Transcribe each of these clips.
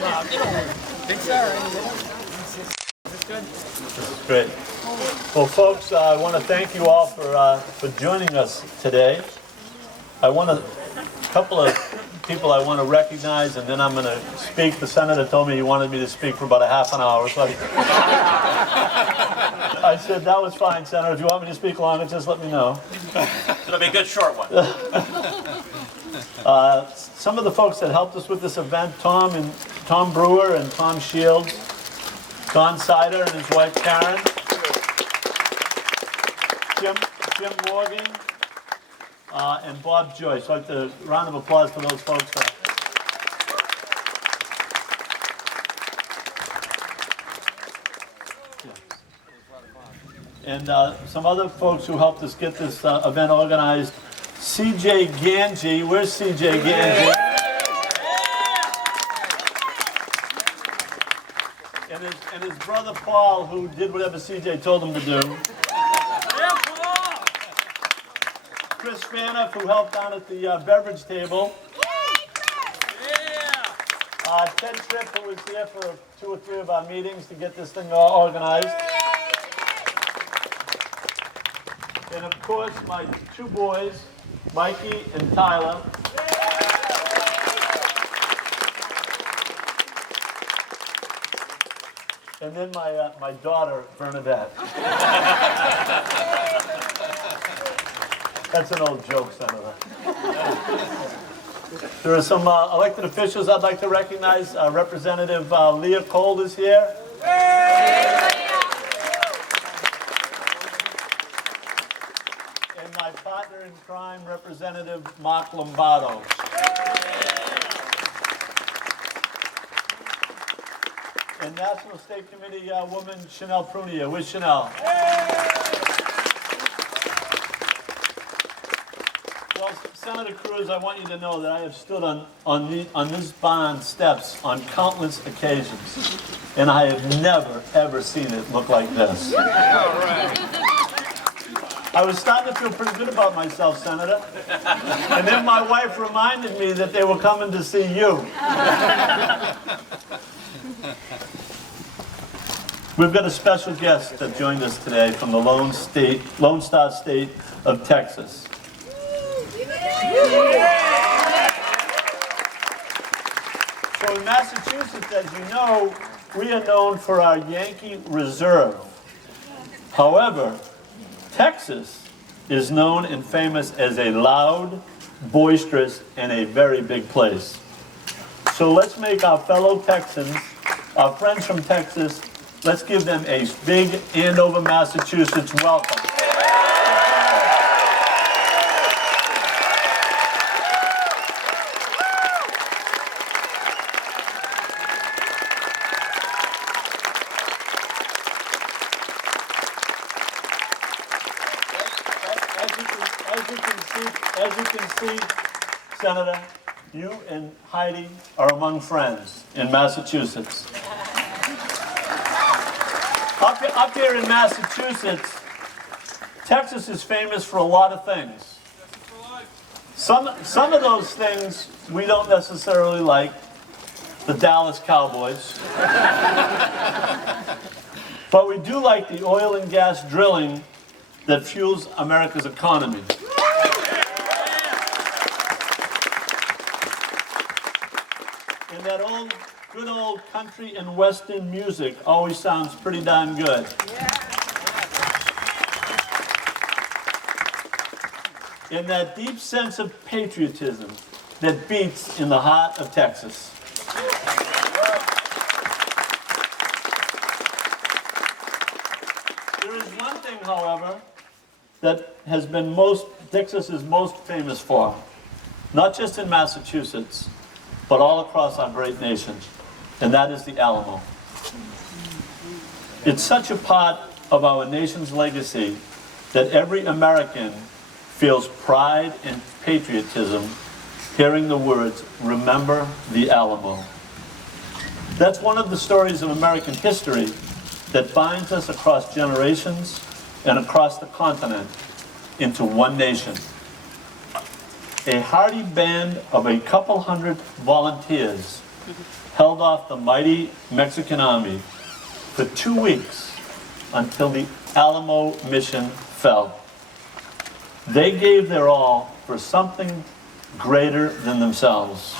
This is great. Well, folks, I want to thank you all for joining us today. A couple of people I want to recognize, and then I'm going to speak. The senator told me he wanted me to speak for about a half an hour, so I said, that was fine, Senator. If you want me to speak longer, just let me know. It'll be a good short one. Some of the folks that helped us with this event, Tom Brewer and Tom Shields, Don Sider and his wife Karen, Jim Morgan, and Bob Joyce. I'd like to round of applause for those folks. And some other folks who helped us get this event organized. CJ Ganji, where's CJ Ganji? And his brother Paul, who did whatever CJ told him to do. Chris Faniff, who helped down at the beverage table. Ted Tripp, who was here for 2 or 3 of our meetings to get this thing organized. And of course, my 2 boys, Mikey and Tyler. And then my daughter, Bernadette. That's an old joke, Senator. There are some elected officials I'd like to recognize. Representative Leah Cole is here. And my partner in crime, Representative Mark Lombardo. And National State Committee woman Chanel Prunier. Where's Chanel? Well, Senator Cruz, I want you to know that I have stood on this barn steps on countless occasions, and I have never, ever seen it look like this. All right. I was starting to feel pretty good about myself, Senator. And then my wife reminded me that they were coming to see you. We've got a special guest that joined us today from the Lone Star State of Texas. So in Massachusetts, as you know, we are known for our Yankee Reserve. However, Texas is known and famous as a loud, boisterous, and a very big place. So let's make our fellow Texans, our friends from Texas, let's give them a big Andover, Massachusetts welcome. As you can see, Senator, you and Heidi are among friends in Massachusetts. Up here in Massachusetts, Texas is famous for a lot of things. Some of those things we don't necessarily like, the Dallas Cowboys. But we do like the oil and gas drilling that fuels America's economy. And that good old country and western music always sounds pretty darn good. And that deep sense of patriotism that beats in the heart of Texas. There is one thing, however, that has been Texas is most famous for, not just in Massachusetts, but all across our great nation, and that is the Alamo. It's such a part of our nation's legacy that every American feels pride and patriotism hearing the words, "Remember the Alamo." That's one of the stories of American history that binds us across generations and across the continent into one nation. A hardy band of a couple hundred volunteers held off the mighty Mexican army for 2 weeks until the Alamo mission fell. They gave their all for something greater than themselves.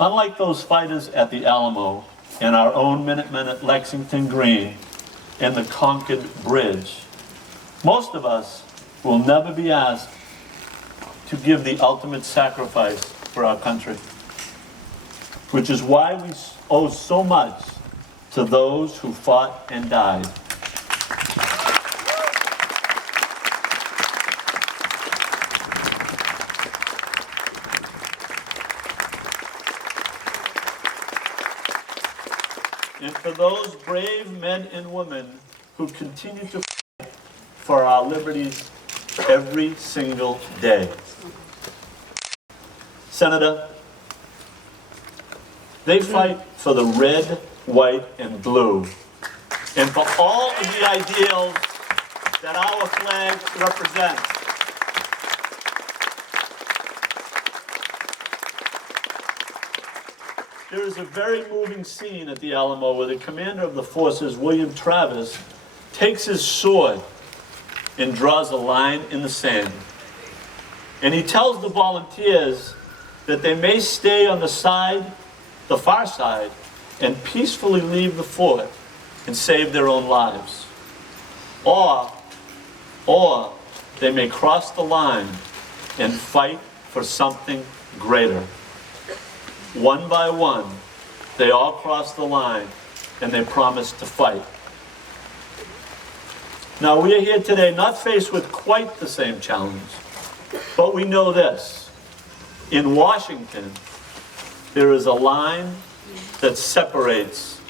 Unlike those fighters at the Alamo and our own Minutemen at Lexington Green and the Concord Bridge, most of us will never be asked to give the ultimate sacrifice for our country, which is why we owe so much to those who fought and died. And for those brave men and women who continue to fight for our liberties every single day. Senator, they fight for the red, white, and blue, and for all of the ideals that our flag represents. There is a very moving scene at the Alamo where the commander of the forces, William Travis, takes his sword and draws a line in the sand. And he tells the volunteers that they may stay on the far side, and peacefully leave the fort and save their own lives. Or they may cross the line and fight for something greater. One by one, they all cross the line and they promise to fight. Now, we are here today not faced with quite the same challenge, but we know this. In Washington, there is a line that separates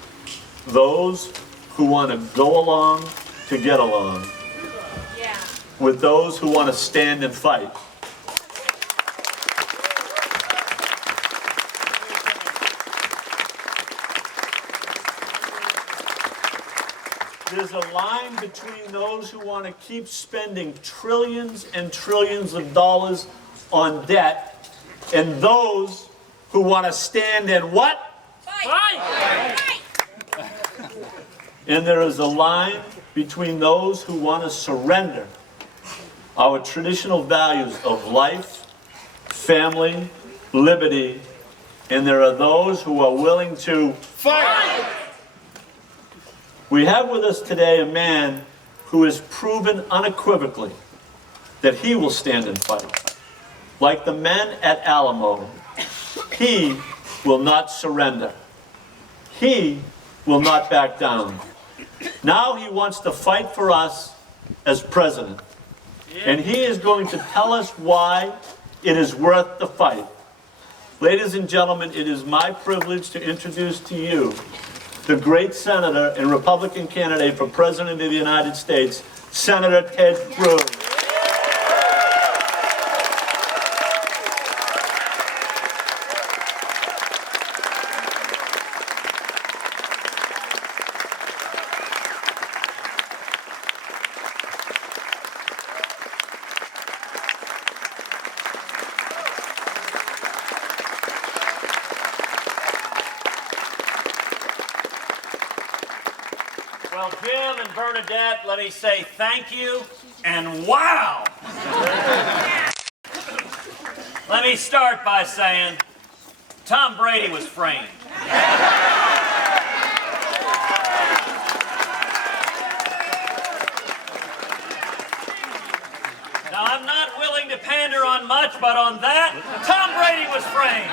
those who want to go along to get along with those who want to stand and fight. There's a line between those who want to keep spending trillions and trillions of dollars on debt and those who want to stand and what? Fight! And there is a line between those who want to surrender our traditional values of life, family, liberty, and there are those who are willing to fight! We have with us today a man who has proven unequivocally that he will stand and fight. Like the men at Alamo, he will not surrender. He will not back down. Now he wants to fight for us as president. And he is going to tell us why it is worth the fight. Ladies and gentlemen, it is my privilege to introduce to you the great senator and Republican candidate for President of the United States, Senator Ted Cruz. Well, Jim and Bernadette, let me say thank you and wow! Let me start by saying Tom Brady was framed. Now, I'm not willing to pander on much, but on that, Tom Brady was framed.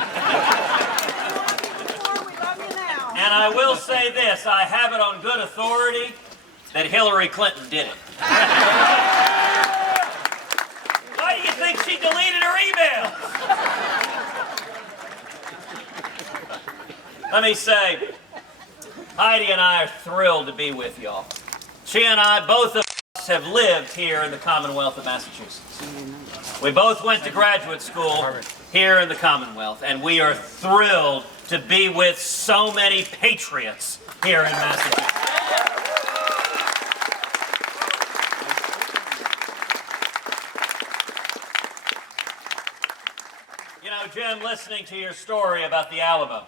And I will say this, I have it on good authority that Hillary Clinton did it. Why do you think she deleted her emails? Let me say, Heidi and I are thrilled to be with y'all. She and I, both of us, have lived here in the Commonwealth of Massachusetts. We both went to graduate school here in the Commonwealth, and we are thrilled to be with so many patriots here in Massachusetts. You know, Jim, Jim, listening to your story about the Alamo,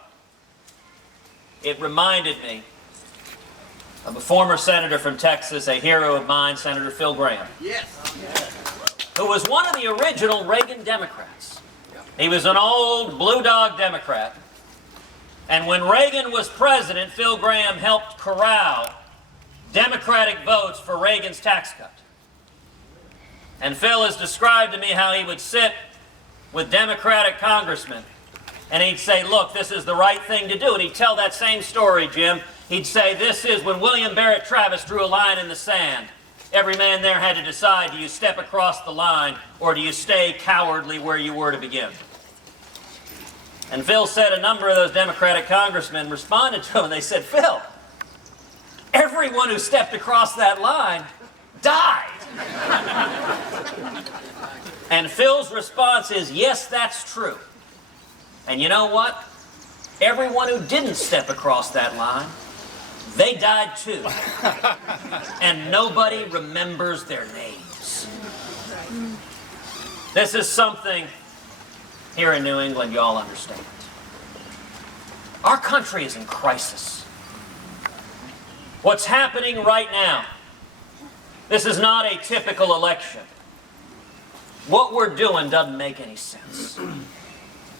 it reminded me of a former senator from Texas, a hero of mine, Senator Phil Gramm. Yes. Who was one of the original Reagan Democrats. He was an old blue dog Democrat. And when Reagan was president, Phil Gramm helped corral Democratic votes for Reagan's tax cut. And Phil has described to me how he would sit with Democratic congressmen and he'd say, look, this is the right thing to do. And he'd tell that same story, Jim. He'd say, this is when William Barrett Travis drew a line in the sand. Every man there had to decide, do you step across the line or do you stay cowardly where you were to begin? And Phil said a number of those Democratic congressmen responded to him and they said, Phil, everyone who stepped across that line died. And Phil's response is, yes, that's true. And you know what? Everyone who didn't step across that line, they died too. And nobody remembers their names. This is something here in New England y'all understand. Our country is in crisis. What's happening right now, this is not a typical election. What we're doing doesn't make any sense.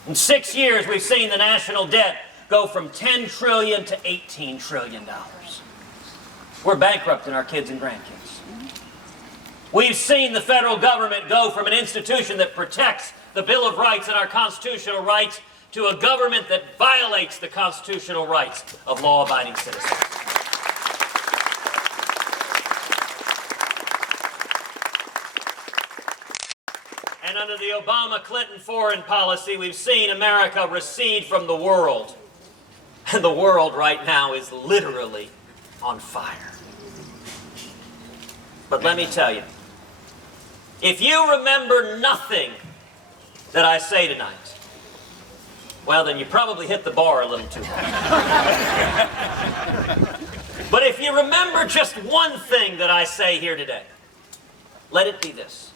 In 6 years, we've seen the national debt go from $10 trillion to $18 trillion. We're bankrupting our kids and grandkids. We've seen the federal government go from an institution that protects the Bill of Rights and our constitutional rights to a government that violates the constitutional rights of law-abiding citizens. And under the Obama-Clinton foreign policy, we've seen America recede from the world. And the world right now is literally on fire. But let me tell you, if you remember nothing that I say tonight, well, then you probably hit the bar a little too hard. But if you remember just one thing that I say here today, let it be this.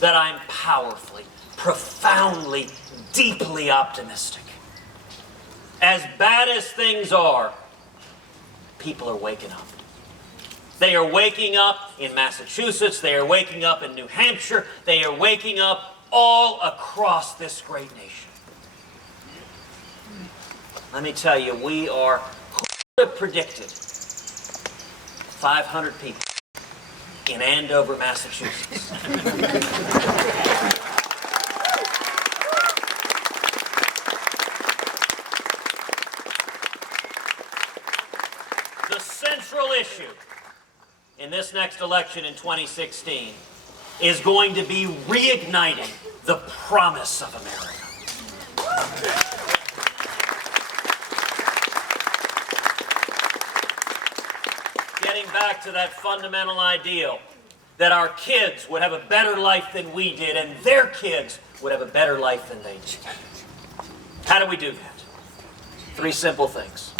That I'm powerfully, profoundly, deeply optimistic. As bad as things are, people are waking up. They are waking up in Massachusetts. They are waking up in New Hampshire. They are waking up all across this great nation. Let me tell you, we are, who would have predicted 500 people in Andover, Massachusetts? The central issue in this next election in 2016 is going to be reigniting the promise of America. Getting back to that fundamental ideal that our kids would have a better life than we did and their kids would have a better life than they did. How do we do that? 3 simple things.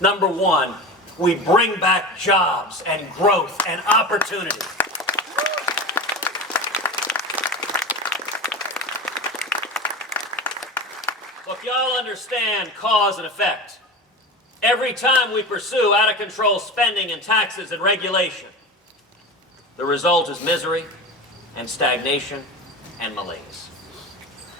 Number 1, we bring back jobs and growth and opportunity. Look, y'all understand cause and effect. Every time we pursue out-of-control spending and taxes and regulation, the result is misery and stagnation and malaise.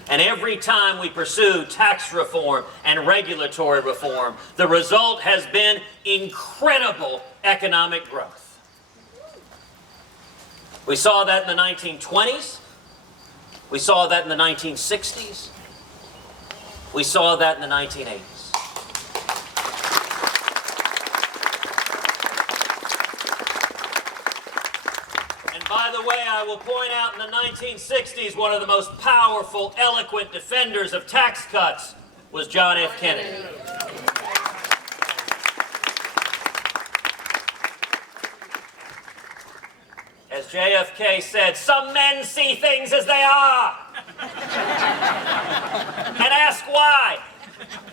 And every time we pursue tax reform and regulatory reform, the result has been incredible economic growth. We saw that in the 1920s. We saw that in the 1960s. We saw that in the 1980s. By the way, I will point out in the 1960s, one of the most powerful, eloquent defenders of tax cuts was John F. Kennedy. As JFK said, some men see things as they are. And ask why.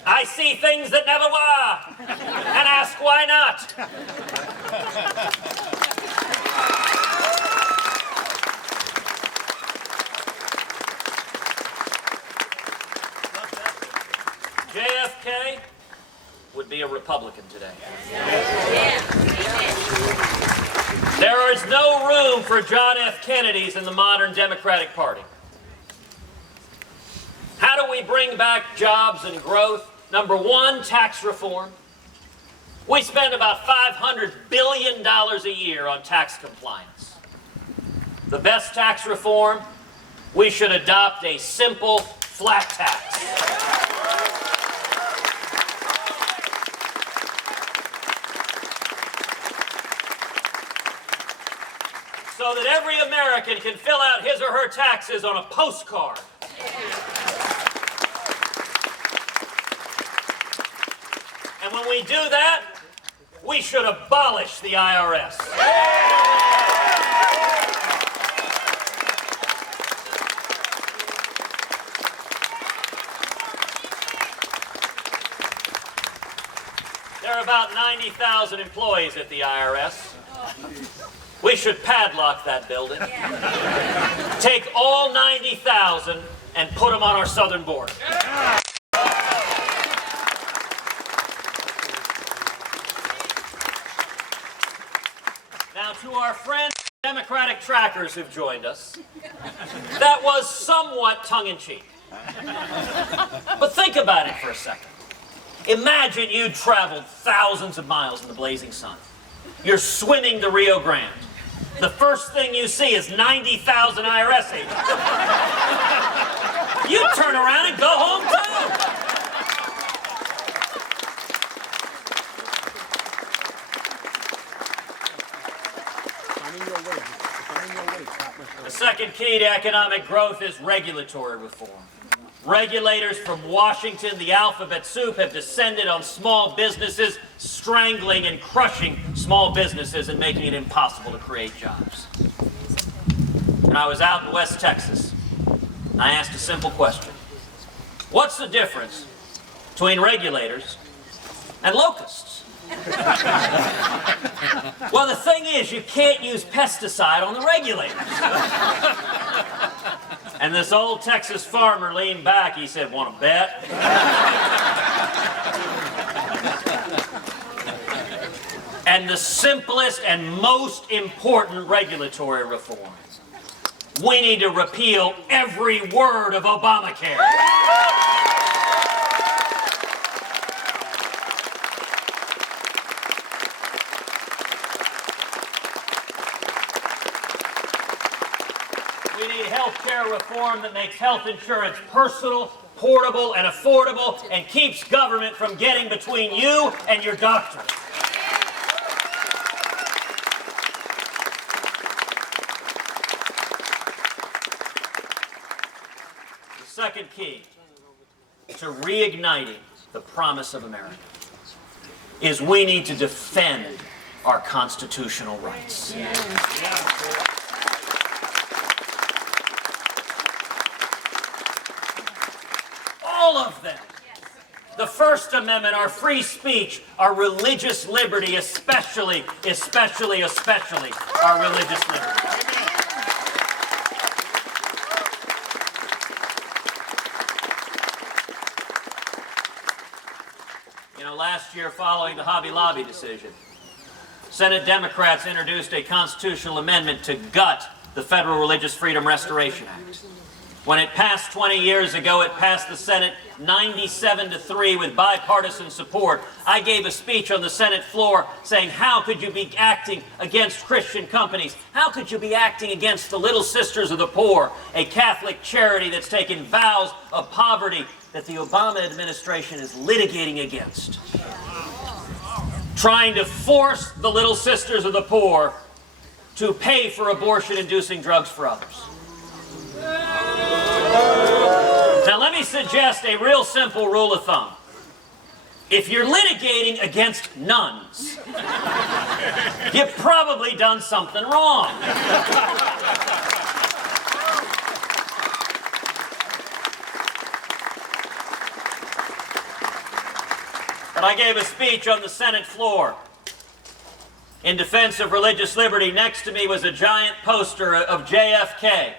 I see things that never were. And ask why not. JFK would be a Republican today. There is no room for John F. Kennedys in the modern Democratic Party. How do we bring back jobs and growth? Number one, tax reform. We spend about $500 billion a year on tax compliance. The best tax reform, we should adopt a simple, flat tax. So that every American can fill out his or her taxes on a postcard. And when we do that, we should abolish the IRS. There are about 90,000 employees at the IRS. We should padlock that building. Take all 90,000 and put them on our southern border. Now, to our friends, Democratic trackers who've joined us, that was somewhat tongue-in-cheek. But think about it for a second. Imagine you traveled thousands of miles in the blazing sun. You're swimming the Rio Grande. The first thing you see is 90,000 IRS agents. You turn around and go home too. The second key to economic growth is regulatory reform. Regulators from Washington, the alphabet soup, have descended on small businesses, strangling and crushing small businesses and making it impossible to create jobs. When I was out in West Texas, I asked a simple question. What's the difference between regulators and locusts? Well, the thing is, you can't use pesticide on the regulators. And this old Texas farmer leaned back. He said, "Want to bet?" And the simplest and most important regulatory reform. We need to repeal every word of Obamacare. We need health care reform that makes health insurance personal, portable, and affordable, and keeps government from getting between you and your doctor. The second key to reigniting the promise of America is we need to defend our constitutional rights. All of them. The First Amendment, our free speech, our religious liberty, especially our religious liberty. You know, last year, following the Hobby Lobby decision, Senate Democrats introduced a constitutional amendment to gut the Federal Religious Freedom Restoration Act. When it passed 20 years ago, it passed the Senate 97-3 with bipartisan support. I gave a speech on the Senate floor saying, how could you be acting against Christian companies? How could you be acting against the Little Sisters of the Poor, a Catholic charity that's taken vows of poverty that the Obama administration is litigating against? Trying to force the Little Sisters of the Poor to pay for abortion-inducing drugs for others. Now let me suggest a real simple rule of thumb. If you're litigating against nuns, you've probably done something wrong. But I gave a speech on the Senate floor in defense of religious liberty. Next to me was a giant poster of JFK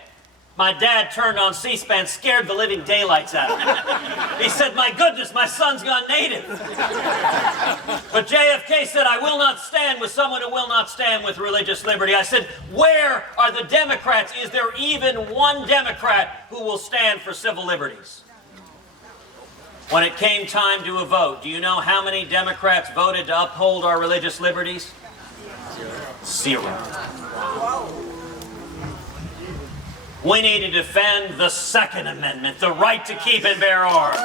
My dad turned on C-SPAN, scared the living daylights out of me. He said, "My goodness, my son's gone native." But JFK said, "I will not stand with someone who will not stand with religious liberty." I said, "Where are the Democrats? Is there even one Democrat who will stand for civil liberties?" When it came time to a vote, do you know how many Democrats voted to uphold our religious liberties? Zero. We need to defend the Second Amendment, the right to keep and bear arms.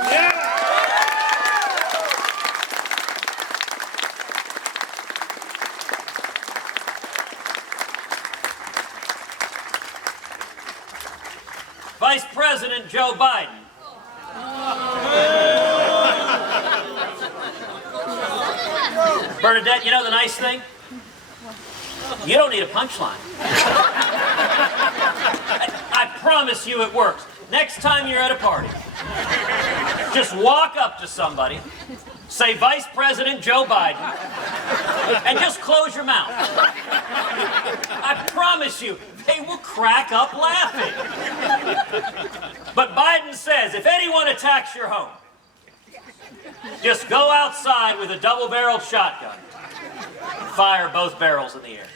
Vice President Joe Biden. Bernadette, you know the nice thing? You don't need a punchline. I promise you it works. Next time you're at a party, just walk up to somebody, say Vice President Joe Biden, and just close your mouth. I promise you, they will crack up laughing. But Biden says, if anyone attacks your home, just go outside with a double-barreled shotgun. Fire both barrels in the air.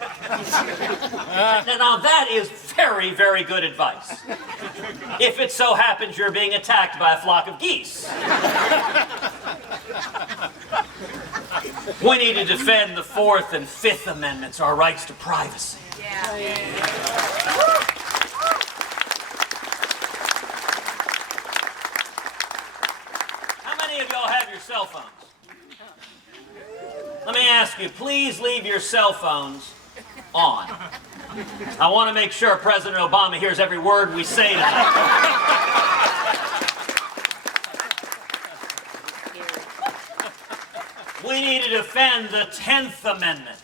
Now that is very, very good advice. If it so happens you're being attacked by a flock of geese. We need to defend the Fourth and Fifth Amendments, our rights to privacy. How many of y'all have your cell phones? Let me ask you, please leave your cell phones on. I want to make sure President Obama hears every word we say tonight. We need to defend the 10th Amendment.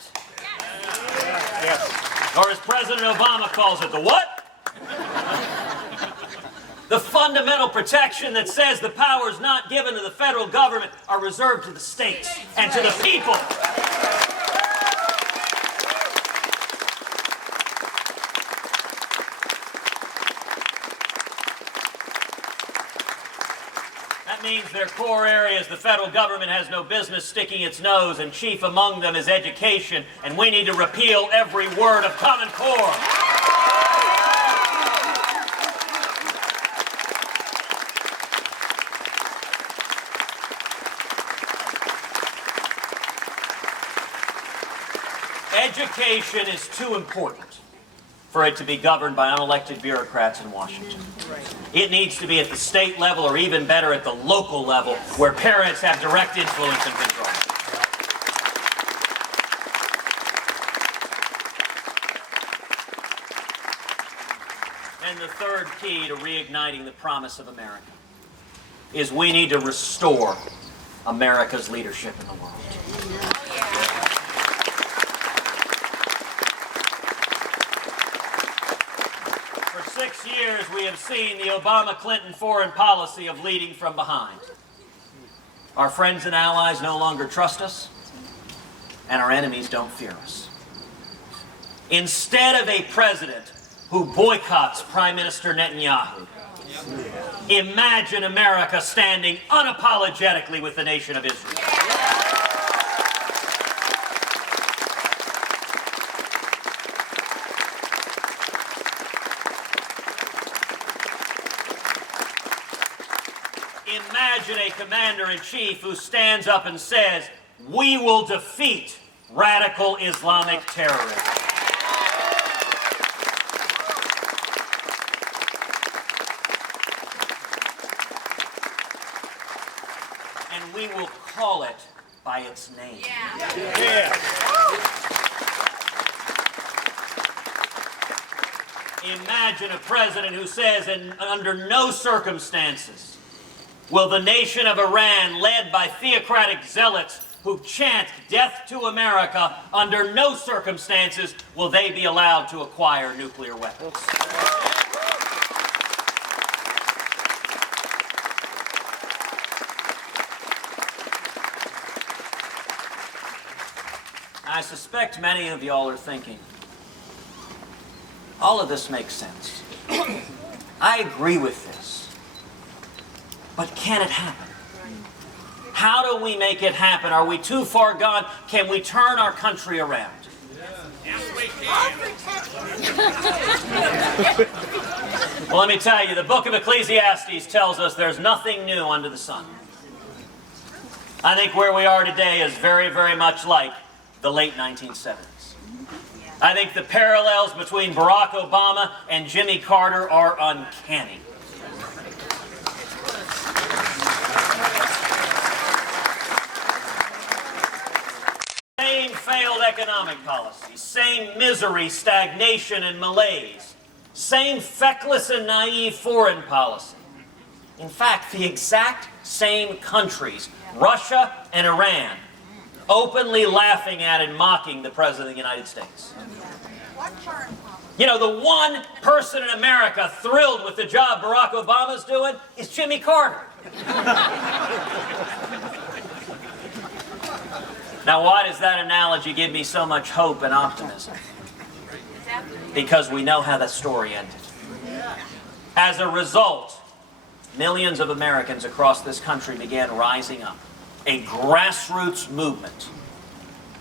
Or as President Obama calls it, the what? The fundamental protection that says the powers not given to the federal government are reserved to the states and to the people. That means they're core areas the federal government has no business sticking its nose, and chief among them is education, and we need to repeal every word of Common Core. Education is too important for it to be governed by unelected bureaucrats in Washington. It needs to be at the state level, or even better, at the local level, where parents have direct influence and control. And the third key to reigniting the promise of America is we need to restore America's leadership in the world. For 6 years, we have seen the Obama-Clinton foreign policy of leading from behind. Our friends and allies no longer trust us, and our enemies don't fear us. Instead of a president who boycotts Prime Minister Netanyahu, imagine America standing unapologetically with the nation of Israel. Imagine a commander-in-chief who stands up and says, "We will defeat radical Islamic terrorism." And we will call it by its name. Imagine a president who says, and under no circumstances will the nation of Iran, led by theocratic zealots who chant death to America, under no circumstances will they be allowed to acquire nuclear weapons. I suspect many of y'all are thinking, all of this makes sense. I agree with this. But can it happen? How do we make it happen? Are we too far gone? Can we turn our country around? Yes, we can. Well, let me tell you, the book of Ecclesiastes tells us there's nothing new under the sun. I think where we are today is very, very much like the late 1970s. I think the parallels between Barack Obama and Jimmy Carter are uncanny. Same failed economic policy, same misery, stagnation, and malaise, same feckless and naive foreign policy. In fact, the exact same countries, Russia and Iran, openly laughing at and mocking the President of the United States. You know, the one person in America thrilled with the job Barack Obama's doing is Jimmy Carter. Now, why does that analogy give me so much hope and optimism? Because we know how that story ended. As a result, millions of Americans across this country began rising up. A grassroots movement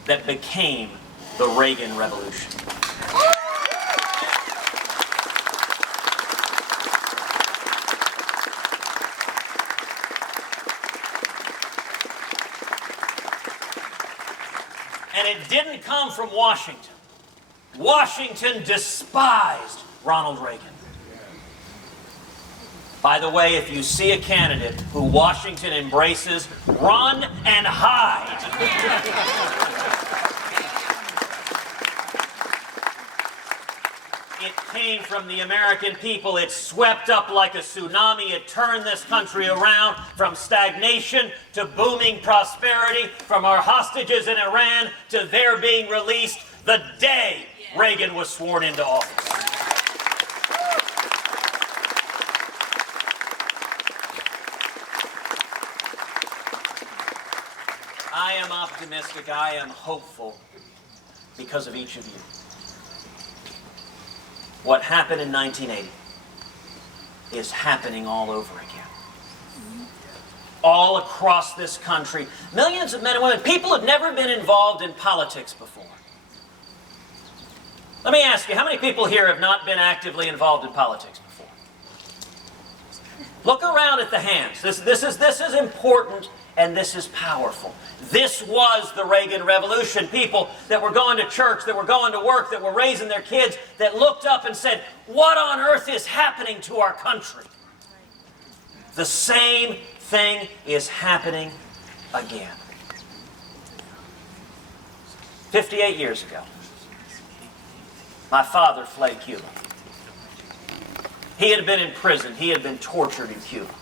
that became the Reagan Revolution. And it didn't come from Washington. Washington despised Ronald Reagan. By the way, if you see a candidate who Washington embraces, run and hide. It came from the American people. It swept up like a tsunami. It turned this country around from stagnation to booming prosperity, from our hostages in Iran to their being released the day Reagan was sworn into office. I am optimistic, I am hopeful because of each of you. What happened in 1980 is happening all over again. All across this country, millions of men and women, people have never been involved in politics before. Let me ask you, how many people here have not been actively involved in politics before? Look around at the hands. This is important. And this is powerful. This was the Reagan Revolution. People that were going to church, that were going to work, that were raising their kids, that looked up and said, what on earth is happening to our country? The same thing is happening again. 58 years ago, my father fled Cuba. He had been in prison. He had been tortured in Cuba.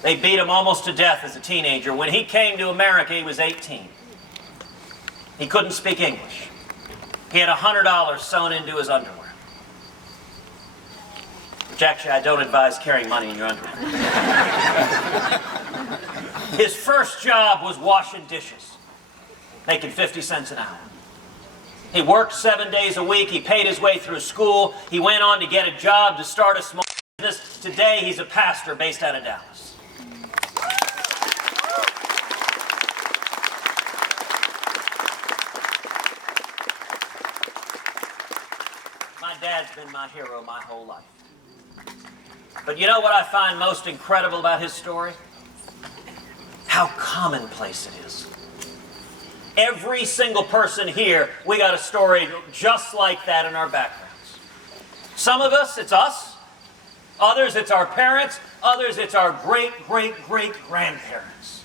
They beat him almost to death as a teenager. When he came to America, he was 18. He couldn't speak English. He had $100 sewn into his underwear. Which actually, I don't advise carrying money in your underwear. His first job was washing dishes, making 50 cents an hour. He worked 7 days a week. He paid his way through school. He went on to get a job to start a small business. Today, he's a pastor based out of Dallas. My dad's been my hero my whole life. But you know what I find most incredible about his story? How commonplace it is. Every single person here, we got a story just like that in our backgrounds. Some of us, it's us. Others, it's our parents. Others, it's our great-great-great-grandparents.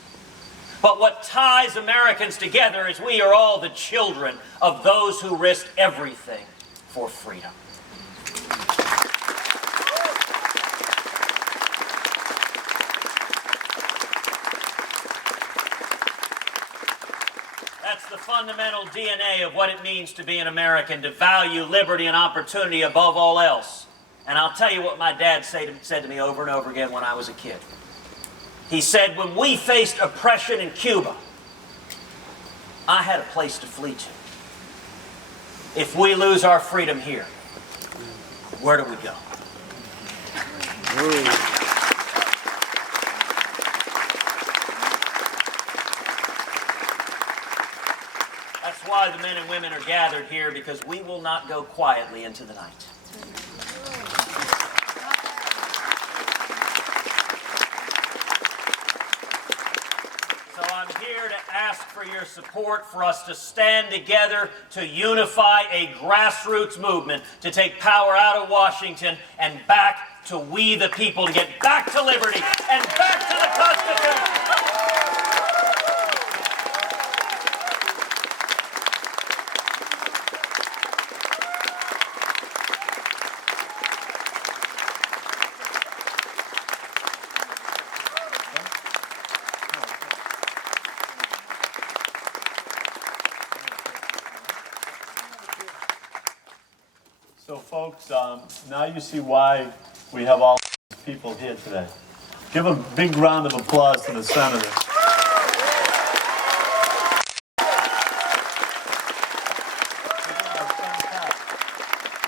But what ties Americans together is we are all the children of those who risked everything for freedom. That's the fundamental DNA of what it means to be an American, to value liberty and opportunity above all else. And I'll tell you what my dad said to me over and over again when I was a kid. He said, when we faced oppression in Cuba, I had a place to flee to. If we lose our freedom here, where do we go? That's why the men and women are gathered here, because we will not go quietly into the night. So I'm here to ask for your support for us to stand together to unify a grassroots movement to take power out of Washington and back to we the people, to get back to liberty and back to the Constitution. So folks, now you see why we have all these people here today. Give a big round of applause to the senators.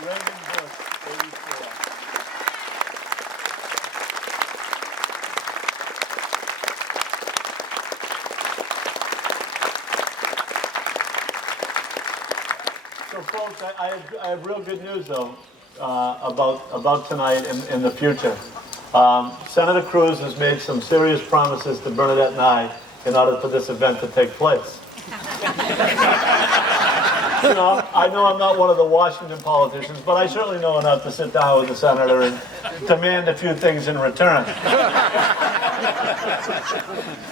Reagan Bush, 84. So folks, I have real good news though about tonight and the future. Senator Cruz has made some serious promises to Bernadette and I in order for this event to take place. You know, I know I'm not one of the Washington politicians, but I certainly know enough to sit down with the senator and demand a few things in return.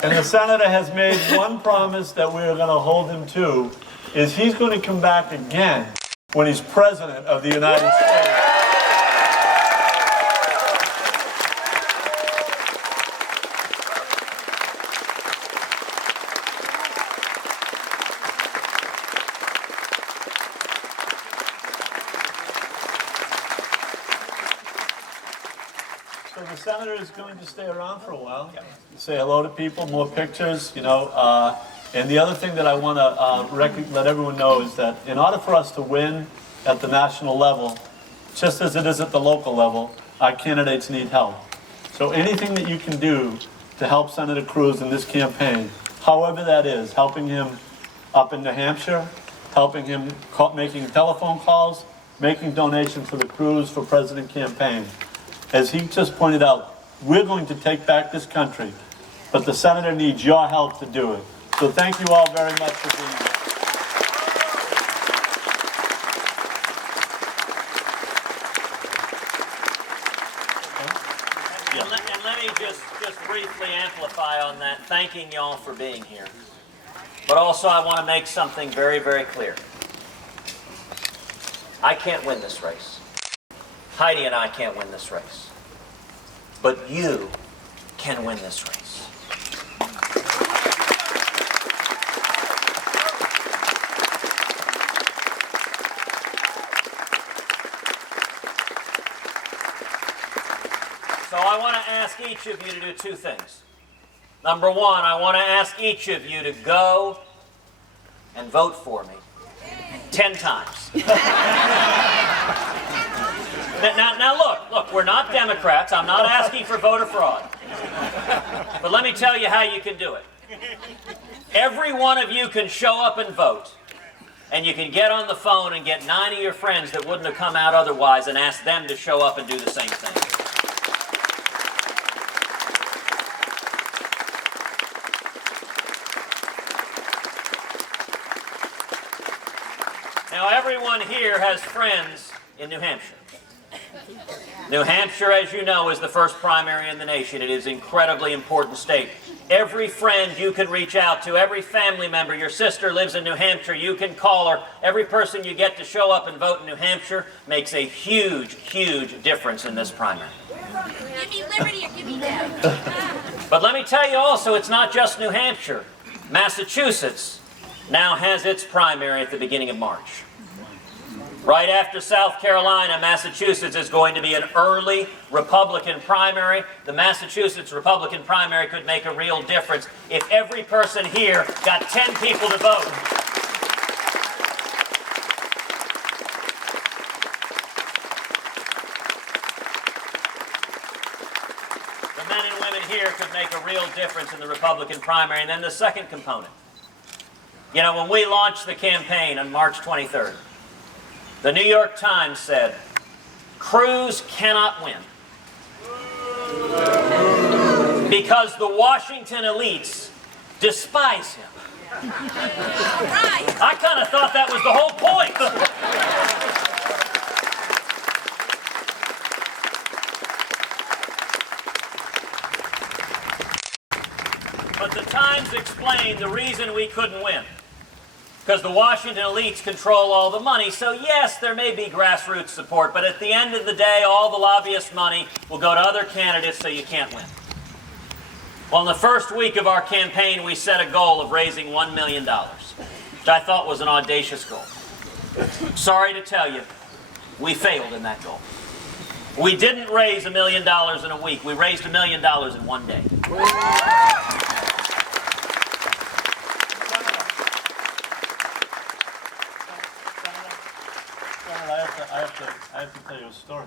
And the senator has made one promise that we are going to hold him to, is he's going to come back again when he's president of the United States. So the senator is going to stay around for a while, say hello to people, more pictures, you know. And the other thing that I want to let everyone know is that in order for us to win at the national level, just as it is at the local level, our candidates need help. So anything that you can do to help Senator Cruz in this campaign, however that is, helping him up in New Hampshire, helping him making telephone calls, making donations for the Cruz for President campaign. As he just pointed out, we're going to take back this country, but the senator needs your help to do it. So thank you all very much for being here. And let me just briefly amplify on that, thanking y'all for being here. But also I want to make something very, very clear. I can't win this race. Heidi and I can't win this race. But you can win this race. So I want to ask each of you to do two things. Number one, I want to ask each of you to go and vote for me 10 times. Now look, we're not Democrats. I'm not asking for voter fraud. But let me tell you how you can do it. Every one of you can show up and vote. And you can get on the phone and get 9 of your friends that wouldn't have come out otherwise and ask them to show up and do the same thing. Now, everyone here has friends in New Hampshire. New Hampshire, as you know, is the first primary in the nation. It is an incredibly important state. Every friend you can reach out to, every family member, your sister lives in New Hampshire, you can call her. Every person you get to show up and vote in New Hampshire makes a huge, huge difference in this primary. Give me liberty or give me death. But let me tell you also, it's not just New Hampshire. Massachusetts now has its primary at the beginning of March. Right after South Carolina, Massachusetts is going to be an early Republican primary. The Massachusetts Republican primary could make a real difference if every person here got 10 people to vote. real difference in the Republican primary. And then the second component. You know, when we launched the campaign on March 23rd, the New York Times said, Cruz cannot win because the Washington elites despise him. I kind of thought that was the whole point. But the Times explained the reason we couldn't win. Because the Washington elites control all the money. So yes, there may be grassroots support, but at the end of the day, all the lobbyist money will go to other candidates, so you can't win. Well, in the first week of our campaign, we set a goal of raising $1 million, which I thought was an audacious goal. Sorry to tell you, we failed in that goal. We didn't raise $1 million in a week. We raised $1 million in one day. I have to tell you a story.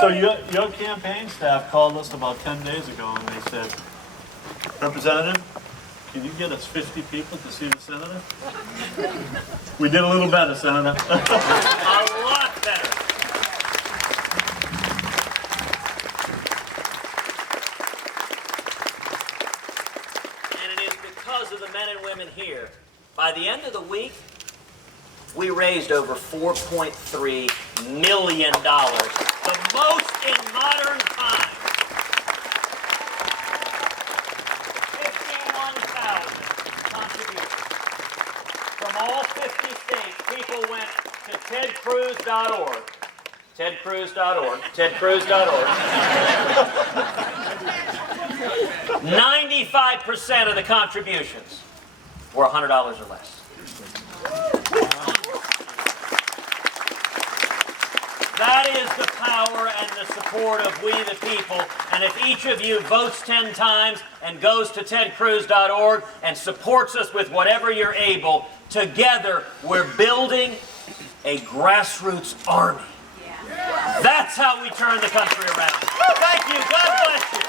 So your campaign staff called us about 10 days ago and they said, Representative, can you get us 50 people to see the senator? We did a little better, Senator. A lot better. And it is because of the men and women here. By the end of the week, we raised over $4.3 million, the most in modern times. 51,000 contributions. From all 50 states, people went to tedcruz.org. Tedcruz.org. Tedcruz.org. 95% of the contributions were $100 or less. That is the power and the support of we the people. And if each of you votes 10 times and goes to tedcruz.org and supports us with whatever you're able, together we're building a grassroots army. That's how we turn the country around. Thank you. God bless you.